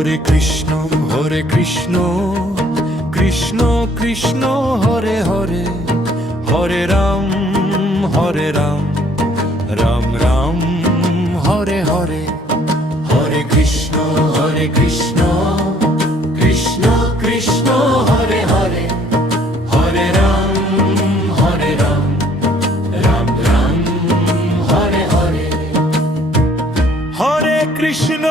Hare Krishna Krishna Krishna Hare Hare, Hare Ram Ram Ram Hare Hare. Hare Krishna Krishna Krishna Hare Hare, Hare Ram Ram Ram Hare Hare. Hare Krishna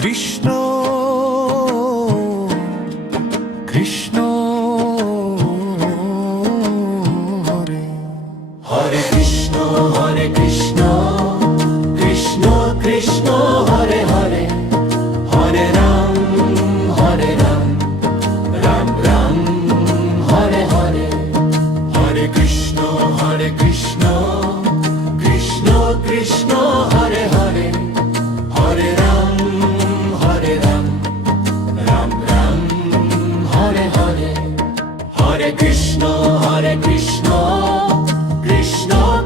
Krishna Krishna Hare Hare Krishna Krishna Krishna Hare Hare, Hare Ram Ram Ram Hare Hare. Hare Krishna Krishna Krishna Hare Hare, Hare Ram Ram Ram Hare Hare. Hare Krishna Krishna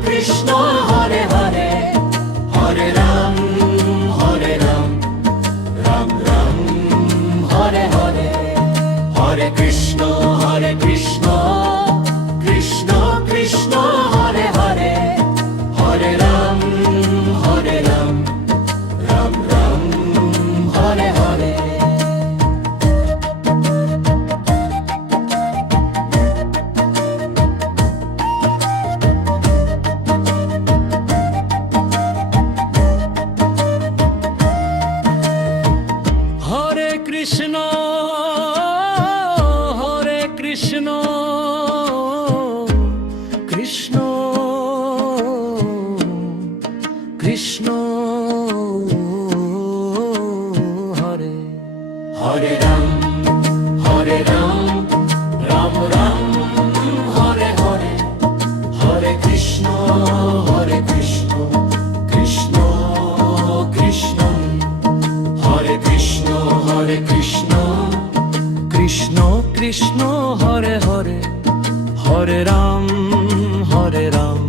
Krishna Hare Hare, Hare Ram Ram Ram Hare Hare. Hare Krishna Krishna Krishna Hare Hare, Hare Ram Ram Ram Hare Hare. Hare Krishna Krishna Krishna Hare Hare Ram Ram Ram Hare Hare. Hare Krishna Krishna Krishna Hare Krishna Krishna Krishna Hare Hare, Hare Ram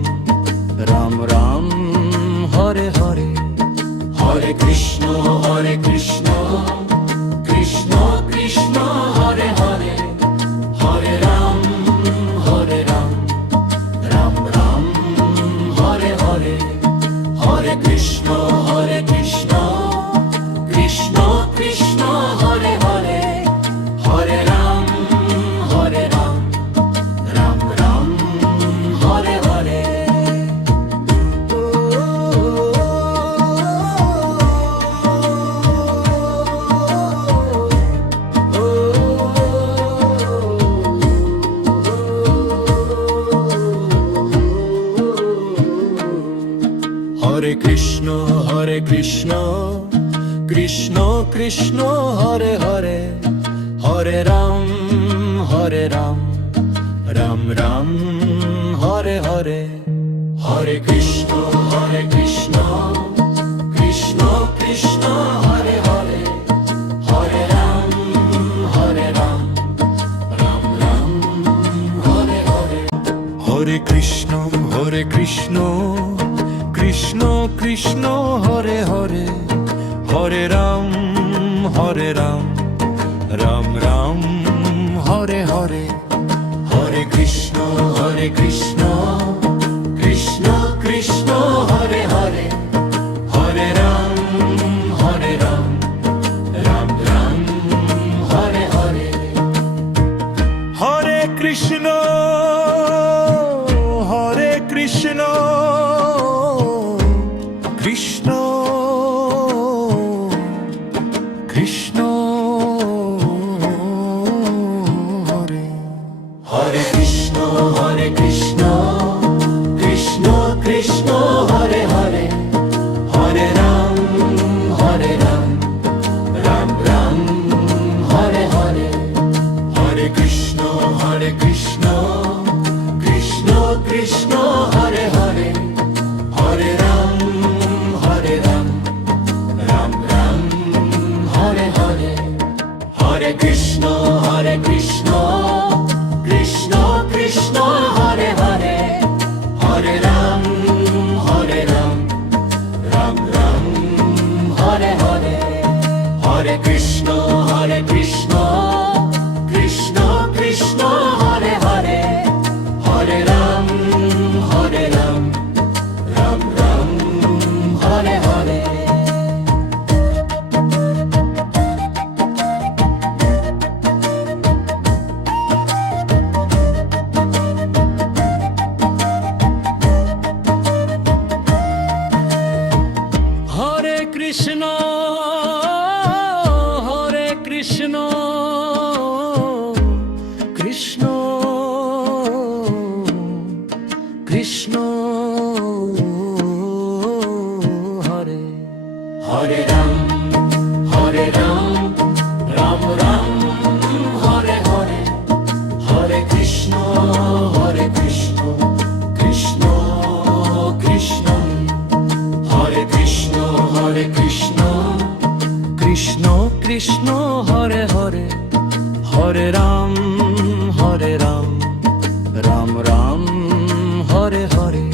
Ram Ram Hare Hare. Hare Krishna Krishna Krishna Hare Hare, Hare Ram Ram Ram Hare Hare. Hare Krishna Krishna Krishna Hare Hare, Hare Ram Ram Ram Hare Hare. Hare Krishna Krishna Krishna Hare Hare, Hare Ram Ram Ram Hare Hare. Hare Krishna Krishna Krishna Hare Hare, Hare Ram Ram Ram Hare Hare. Hare Krishna Krishna Krishna Hare Hare, Hare Ram Ram Ram Hare Hare. Hare Krishna Krishna Krishna Hare Hare, Hare Ram Ram Ram Hare Hare. Hare Krishna Krishna Krishna Hare Hare Krishna Krishna Krishna Hare Hare, Hare Ram Ram Ram Hare Hare. Hare Krishna Krishna Krishna Hare Hare, Hare Ram Ram Ram Hare Hare. Hare Krishna Krishna Krishna Hare Hare, Hare Ram Hare Ram Ram Ram Hare Hare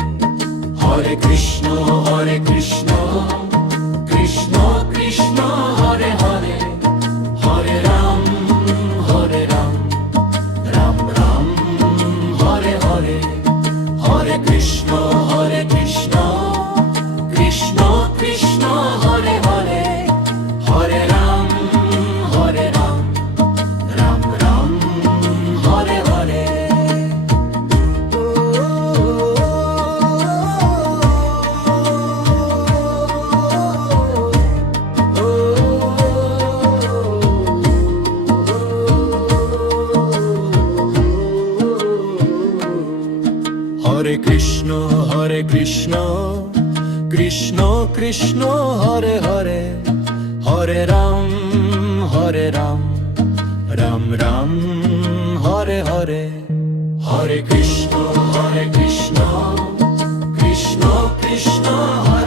Hare Krishna Krishna Krishna Hare Hare Hare Ram Ram Ram Hare Hare Hare Krishna Krishna Krishna Hare Hare Hare Ram Ram Ram Hare Hare Hare Krishna Krishna Krishna Hare Hare Hare Ram Ram Ram Hare Hare Hare Krishna Krishna Krishna Hare